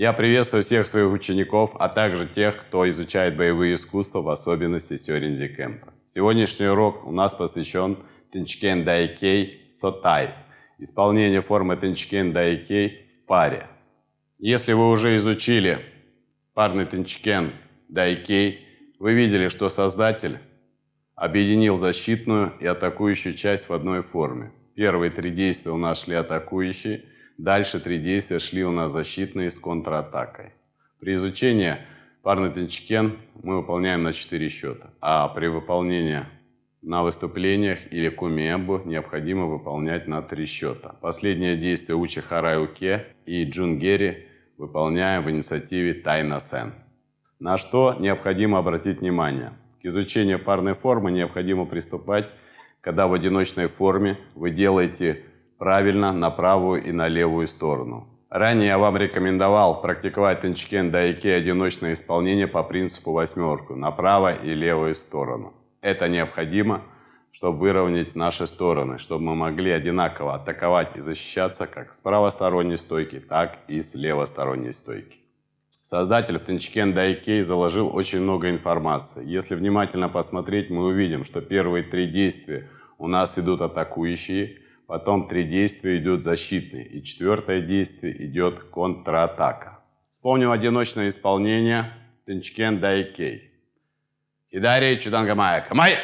Я приветствую всех своих учеников, а также тех, кто изучает боевые искусства, в особенности Сёринзи Кэмпа. Сегодняшний урок у нас посвящен Тенчкен Дайкей Сотай, исполнению формы Тенчкен Дайкей в паре. Если вы уже изучили парный Тенчкен Дайкей, вы видели, что создатель объединил защитную и атакующую часть в одной форме. Первые 3 действия у нас шли атакующие, дальше 3 действия шли у нас защитные с контратакой. При изучении парный Тенчкен мы выполняем на 4 счета, а при выполнении на выступлениях или кумиэмбу необходимо выполнять на 3 счета. Последнее действие Учи Харай Уке и Джунгери выполняем в инициативе Тайна Сен. На что необходимо обратить внимание? К изучению парной формы необходимо приступать, когда в одиночной форме вы делаете правильно на правую и на левую сторону. Ранее я вам рекомендовал практиковать Тенчкен Дайкей одиночное исполнение по принципу 8 на правую и левую сторону. Это необходимо, чтобы выровнять наши стороны, чтобы мы могли одинаково атаковать и защищаться как с правосторонней стойки, так и с левосторонней стойки. Создатель в Тенчкен Дайкей заложил очень много информации. Если внимательно посмотреть, мы увидим, что первые 3 действия у нас идут атакующие, потом 3 действия идут защитные, и 4-е действие идет контратака. Вспомним одиночное исполнение Тенчкен Дайкей. Хидари Чудангамая. Камай!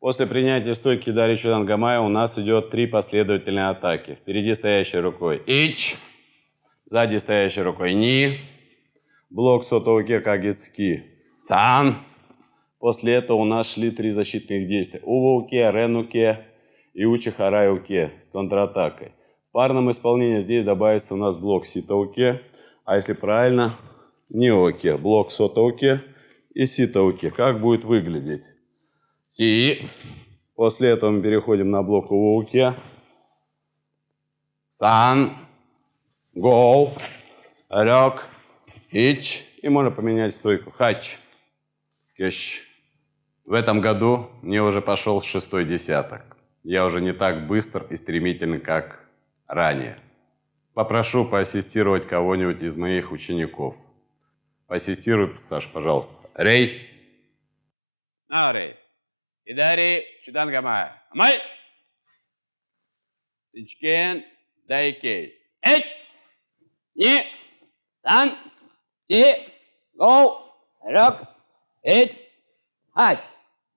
После принятия стойки Хидари Чудангамая у нас идет 3 последовательные атаки. Впереди стоящей рукой Ич, сзади стоящей рукой Ни, блок Сотоуке Кагицки Сан. После этого у нас шли 3 защитных действия. Увауке, Ренуке и Учи Харай Уке с контратакой. В парном исполнении здесь добавится у нас блок Ситоуке, а если правильно, Ниоке, блок Сотоуке и Ситоуке. Как будет выглядеть? Си. После этого мы переходим на блок Увауке. Сан. Гоу. Рёк. Ич. И можно поменять стойку. Хач. Кэш. В этом году мне уже пошел 6-й десяток. Я уже не так быстр и стремителен, как ранее. Попрошу поассистировать кого-нибудь из моих учеников. Поассистируй, Саш, пожалуйста. Рей. Рей. Хидари Чудангамая. Амай. Тенчкен Дайкей. Эч. Ни. Сан. Си. Гоу. Рёк. Эч. Хач.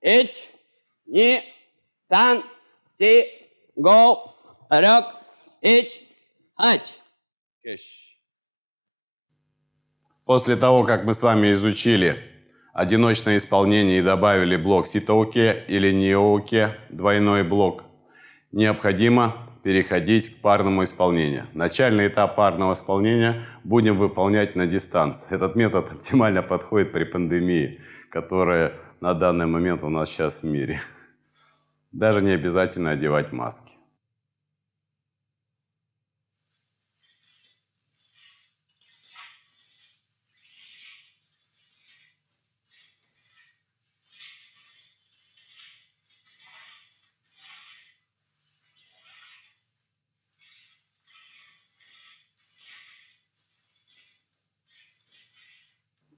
Эч. Ни. Сан. Си. Гоу. Рёк. Эч. Хач. Кэш. После того, как мы с вами изучили одиночное исполнение и добавили блок Ситоуке или Ниоуке, двойной блок, необходимо переходить к парному исполнению. Начальный этап парного исполнения будем выполнять на дистанции. Этот метод оптимально подходит при пандемии, которая на данный момент у нас сейчас в мире. Даже не обязательно одевать маски.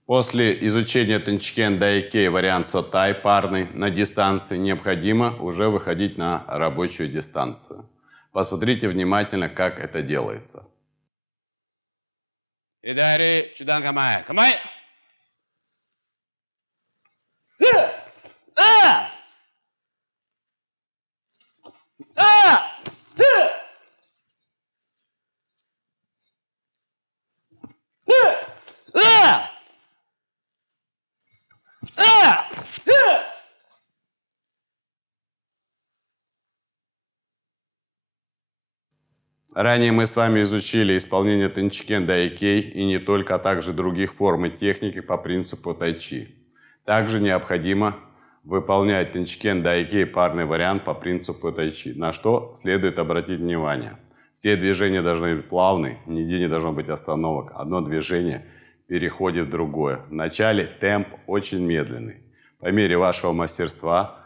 После изучения Тенчкен Дайкей вариант Сотай парный на дистанции необходимо уже выходить на рабочую дистанцию. Посмотрите внимательно, как это делается. Хидари Чудангамая. Камай! Ранее мы с вами изучили исполнение Тенчкен Дайкей и не только, а также других форм и техники по принципу тайчи. Также необходимо выполнять Тенчкен Дайкей парный вариант по принципу тайчи, на что следует обратить внимание. Все движения должны быть плавны, нигде не должно быть остановок. Одно движение переходит в другое. Вначале темп очень медленный. По мере вашего мастерства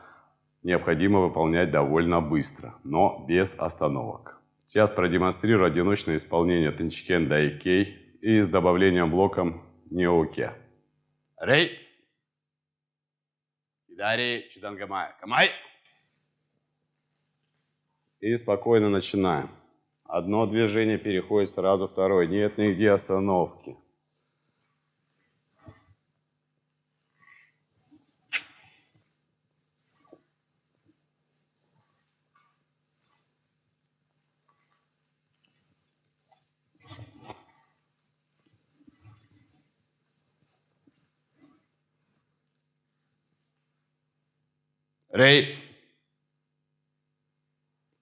необходимо выполнять довольно быстро, но без остановок. Сейчас продемонстрирую одиночное исполнение Тенчкен Дайкей и с добавлением блоком Ниоке. Рей. Кидари Чудангамай. Камай. И спокойно начинаем. Одно движение переходит сразу в второе. Нет нигде остановки. Рей.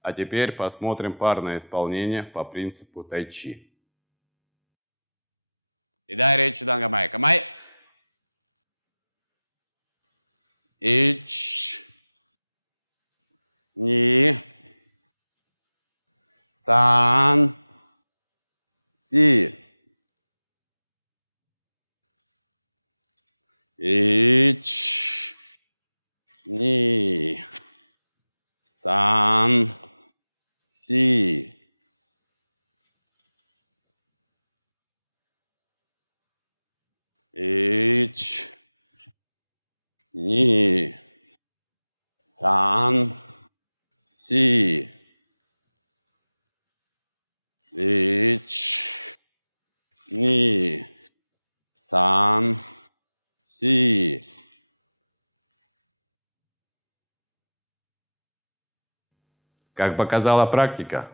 А теперь посмотрим парное исполнение по принципу тайчи. Идари Чудангамай. Камай. Ич. Ни. Сан. Си. Ич. Ни. Сан. Си. Ич. Ни. Сан. Си. Ич. Ни. Сан. Си. Как показала практика,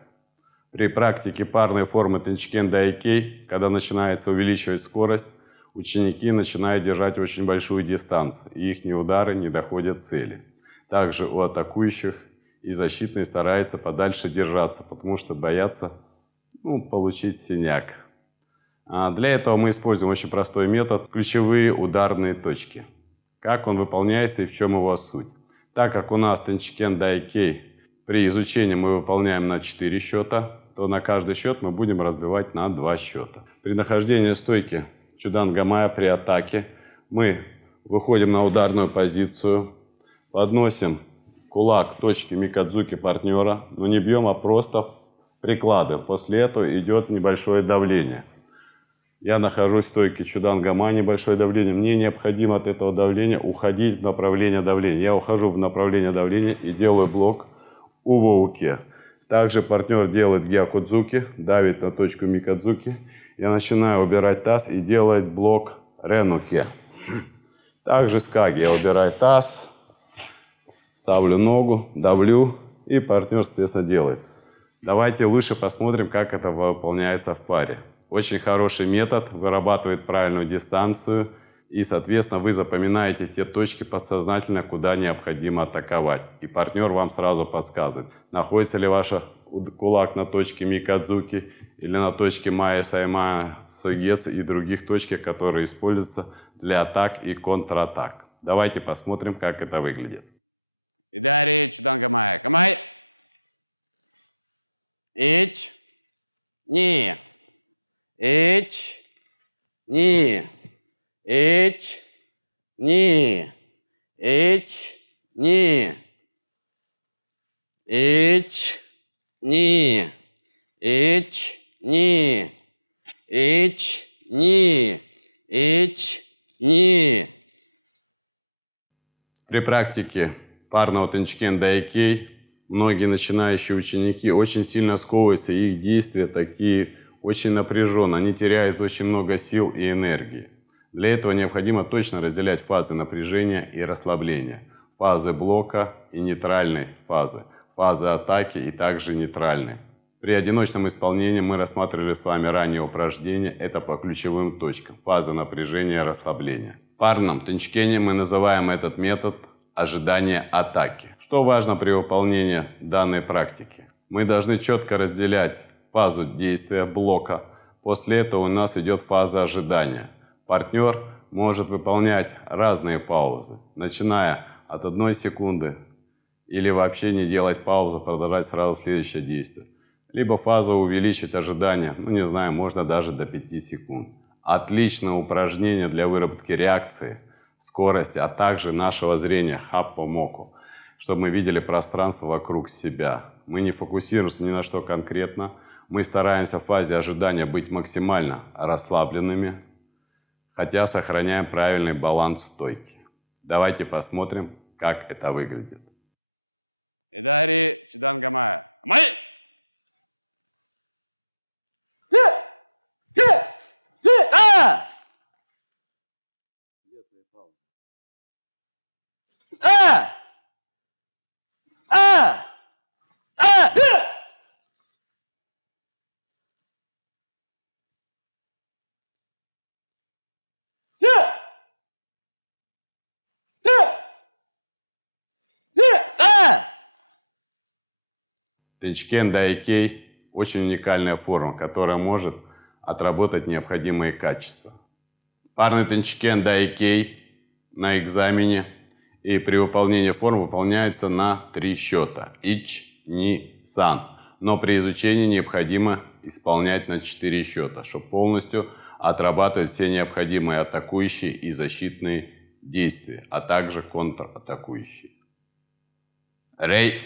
при практике парной формы Тенчкен Дайкей, когда начинается увеличивать скорость, ученики начинают держать очень большую дистанцию, и их удары не доходят цели. Также у атакующих и защитные стараются подальше держаться, потому что боятся получить синяк. Для этого мы используем очень простой метод – ключевые ударные точки. Как он выполняется и в чем его суть? Так как у нас Тенчкен Дайкей при изучении мы выполняем на 4 счета, то на каждый счет мы будем разбивать на 2 счета. При нахождении стойки Чудангамая при атаке мы выходим на ударную позицию, подносим кулак к точке Микадзуки партнера, но не бьем, а просто прикладываем. После этого идет небольшое давление. Я нахожусь в стойке Чудангамай, небольшое давление. Мне необходимо от этого давления уходить в направление давления. Я ухожу в направление давления и делаю блок Увоуке. Также партнер делает Гякудзуки, давит на точку Микадзуки. Я начинаю убирать таз и делать блок Ренуке. Также с Каги я убираю таз, ставлю ногу, давлю, и партнер, соответственно, делает. Давайте лучше посмотрим, как это выполняется в паре. Очень хороший метод, вырабатывает правильную дистанцию, и, соответственно, вы запоминаете те точки подсознательно, куда необходимо атаковать. И партнер вам сразу подсказывает, находится ли ваш кулак на точке Микадзуки или на точке Майя Саймая Согец и других точках, которые используются для атак и контратак. Давайте посмотрим, как это выглядит. Идари Чудангамай. Камай. Ич. Ни. Ич. Ни. Ич. Ни. Ич. Ни. Ич. Ни. Ич. Ни. Ич. Ни. Ич. Ни. При практике парного Тенчкен Дайкей многие начинающие ученики очень сильно сковываются, и их действия такие очень напряженные, они теряют очень много сил и энергии. Для этого необходимо точно разделять фазы напряжения и расслабления, фазы блока и нейтральной фазы, фазы атаки и также нейтральной. При одиночном исполнении мы рассматривали с вами ранее упражнения, это по ключевым точкам, фаза напряжения и расслабления. В парном Тенчкене мы называем этот метод ожидание атаки. Что важно при выполнении данной практики? Мы должны четко разделять фазу действия блока. После этого у нас идет фаза ожидания. Партнер может выполнять разные паузы, начиная от 1 секунды или вообще не делать паузу, продолжать сразу следующее действие. Либо фаза увеличить ожидание, не знаю, можно даже до 5 секунд. Отличное упражнение для выработки реакции, скорости, а также нашего зрения хаппо-моку, чтобы мы видели пространство вокруг себя. Мы не фокусируемся ни на что конкретно, Мы стараемся в фазе ожидания быть максимально расслабленными, хотя сохраняем правильный баланс стойки. Давайте посмотрим, как это выглядит. Идари Чидангамая. Май! Тенчкен Дайкей – очень уникальная форма, которая может отработать необходимые качества. Парный Тенчкен Дайкей на экзамене и при выполнении форм выполняется на 3 счета – Ич, Ни, Сан. Но при изучении необходимо исполнять на 4 счета, чтобы полностью отрабатывать все необходимые атакующие и защитные действия, а также контратакующие. Рей!